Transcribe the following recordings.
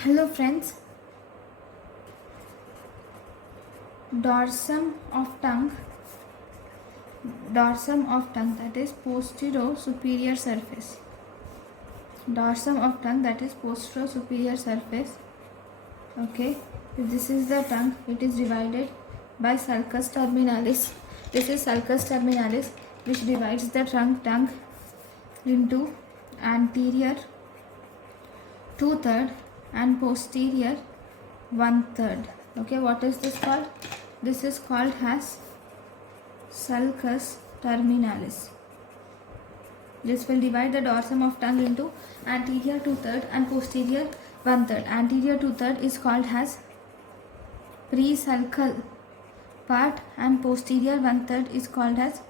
Hello friends, dorsum of tongue, that is posterior superior surface. Dorsum of tongue, that is posterior superior surface. Okay, this is the tongue. It is divided by sulcus terminalis. This is sulcus terminalis, which divides the tongue into anterior 2/3 and posterior 1/3. Okay, what is this called? This is called as sulcus terminalis. This will divide the dorsum of tongue into anterior 2/3 and posterior 1/3. Anterior 2/3 is called as pre-sulcal part and posterior 1/3 is called as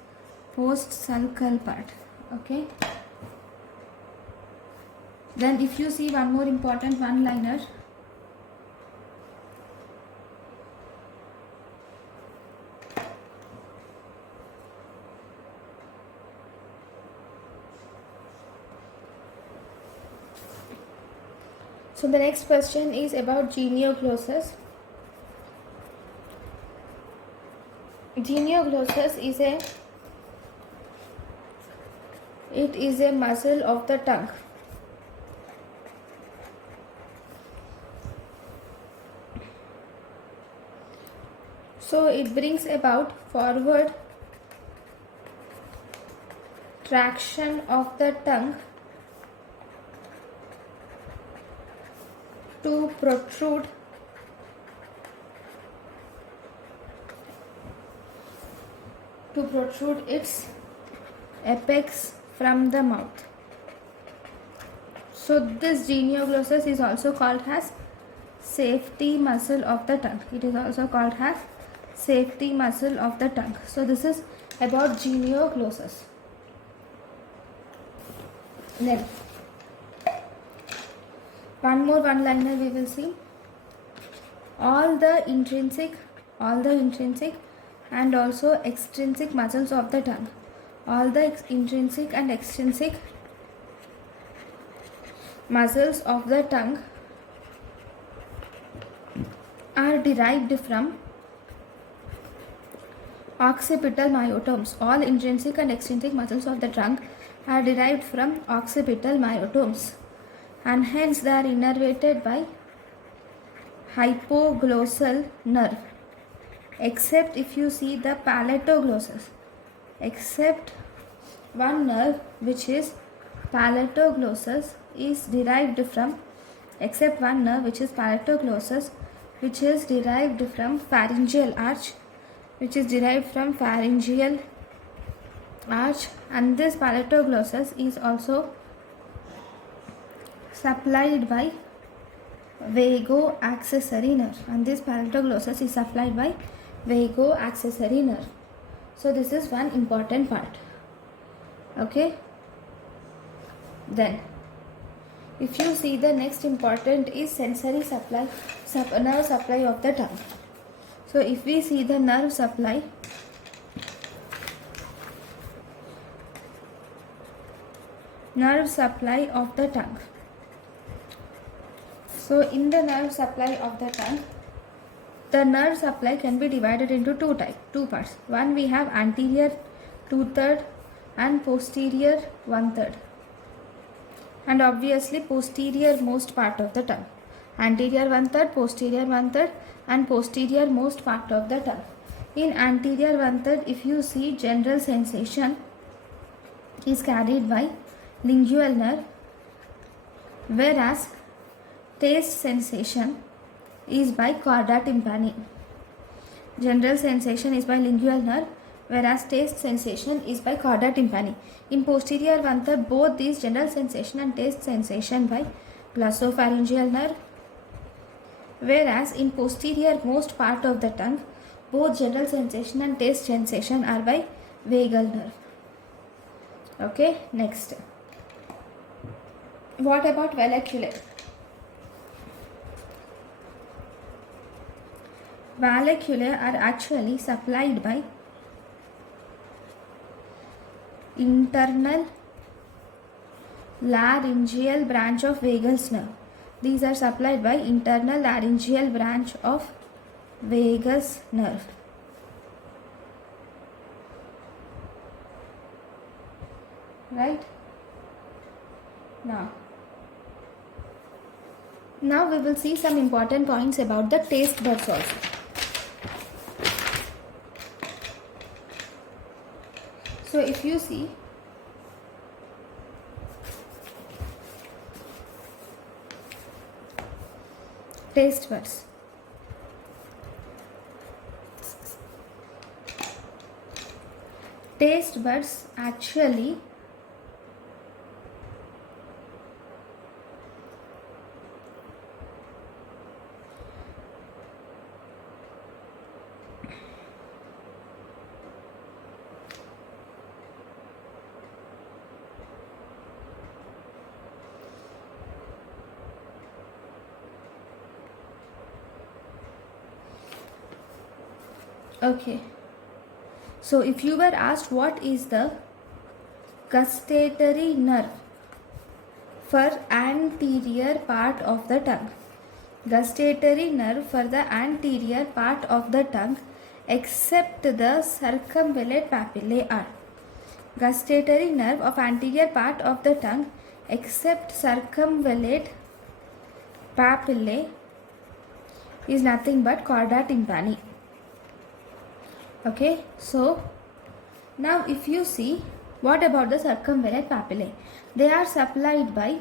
post-sulcal part. Okay. Then if you see one more important one-liner, so the next question is about genioglossus. Genioglossus is a muscle of the tongue. So it brings about forward traction of the tongue to protrude its apex from the mouth. So this genioglossus is also called as safety muscle of the tongue. It is also called as safety muscle of the tongue. So this is about genioglossus. Then one more one-liner we will see. All the intrinsic and also extrinsic muscles of the tongue. All the intrinsic and extrinsic muscles of the tongue are derived from occipital myotomes. All intrinsic and extrinsic muscles of the tongue are derived from occipital myotomes, and hence they are innervated by hypoglossal nerve, except if you see the palatoglossus, except one nerve which is palatoglossus is derived from, except one nerve which is palatoglossus, which is derived from pharyngeal arch, and this palatoglossus is also supplied by vagoaccessory nerve, So this is one important part. Okay. Then if you see, the next important is sensory supply, nerve supply of the tongue. So if we see the nerve supply, of the tongue. So in the nerve supply of the tongue, the nerve supply can be divided into two parts. One, we have anterior 2/3 and posterior 1/3. And obviously posterior most part of the tongue. Anterior 1/3, posterior 1/3 and posterior most part of the tongue. In anterior 1/3, if you see, general sensation is carried by lingual nerve, whereas taste sensation is by chorda tympani. General sensation is by lingual nerve, whereas taste sensation is by chorda tympani. In posterior 1/3, both these general sensation and taste sensation by glossopharyngeal nerve, whereas in posterior most part of the tongue, both general sensation and taste sensation are by vagal nerve. Okay, next. What about valleculae? Valleculae are actually supplied by internal laryngeal branch of vagus nerve. These are supplied by internal laryngeal branch of vagus nerve. Right? Now we will see some important points about the taste buds also. So if you see, taste buds. Taste buds actually okay. So if you were asked what is the gustatory nerve for anterior part of the tongue, gustatory nerve for the anterior part of the tongue except the circumvallate papillae are. Gustatory nerve of anterior part of the tongue except circumvallate papillae is nothing but chorda tympani. Okay, so now if you see, what about the circumvallate papillae? They are supplied by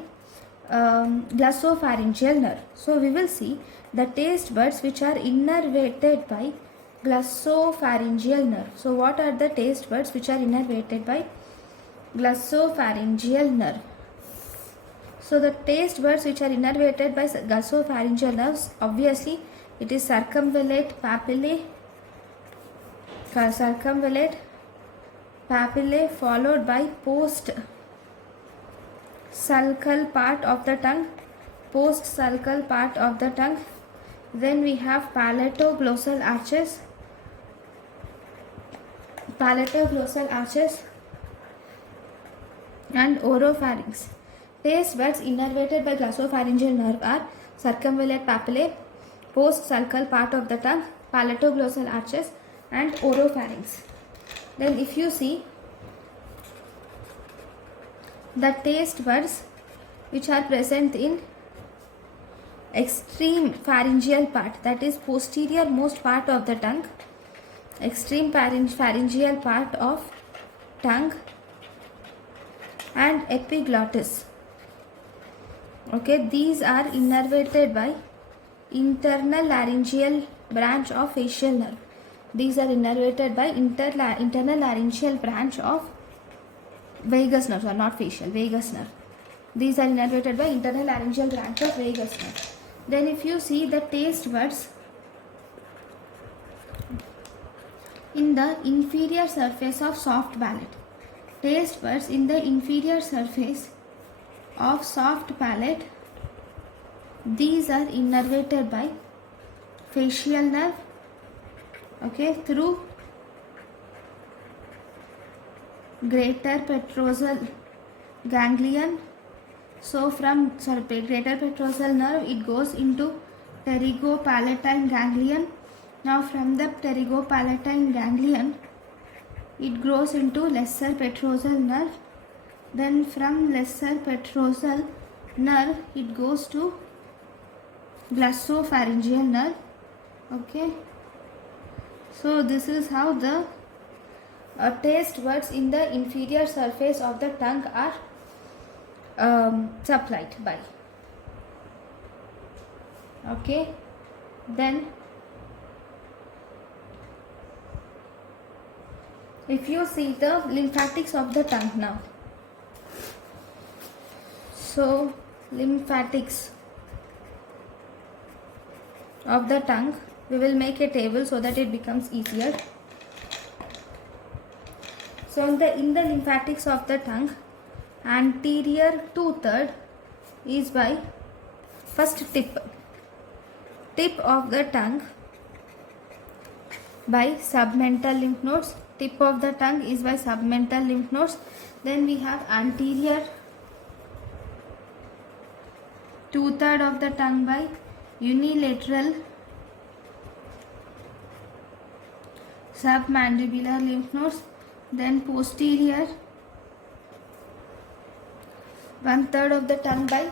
glossopharyngeal nerve. So we will see the taste buds which are innervated by glossopharyngeal nerve. So what are the taste buds which are innervated by glossopharyngeal nerve? So the taste buds which are innervated by glossopharyngeal nerves, obviously it is circumvallate papillae followed by post sulcal part of the tongue, then we have palatoglossal arches and oropharynx. Taste buds innervated by glossopharyngeal nerve are circumvallate papillae, post sulcal part of the tongue, palatoglossal arches and oropharynx. Then if you see the taste buds which are present in extreme pharyngeal part, that is posterior most part of the tongue, extreme pharyngeal part of tongue and epiglottis. Okay, these are innervated by internal laryngeal branch of facial nerve. These are innervated by internal laryngeal branch of vagus nerve, or not facial, vagus nerve. These are innervated by internal laryngeal branch of vagus nerve. Then if you see the taste buds in the inferior surface of soft palate, taste buds in the inferior surface of soft palate, these are innervated by facial nerve, okay, through greater petrosal ganglion. So from greater petrosal nerve it goes into pterygopalatine ganglion. Now from the pterygopalatine ganglion it grows into lesser petrosal nerve. Then from lesser petrosal nerve it goes to glossopharyngeal nerve. Okay, so this is how the taste buds in the inferior surface of the tongue are supplied by. Okay, then if you see the lymphatics of the tongue now, so lymphatics of the tongue, we will make a table so that it becomes easier. So in the lymphatics of the tongue, anterior 2/3 is by first tip of the tongue by submental lymph nodes. Tip of the tongue is by submental lymph nodes. Then we have anterior 2/3 of the tongue by unilateral submandibular lymph nodes, then posterior 1/3 of the tongue by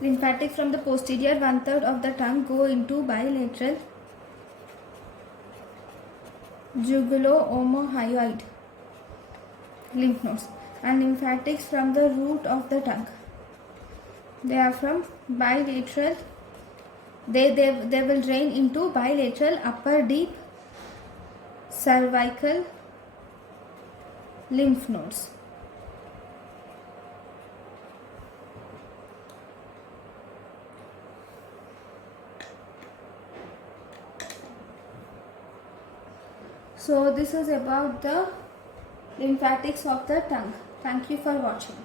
lymphatic from the posterior 1/3 of the tongue go into bilateral jugulo-omohyoid lymph nodes, and lymphatics from the root of the tongue. They are from bilateral. They will drain into bilateral upper deep cervical lymph nodes. So this is about the lymphatics of the tongue. Thank you for watching.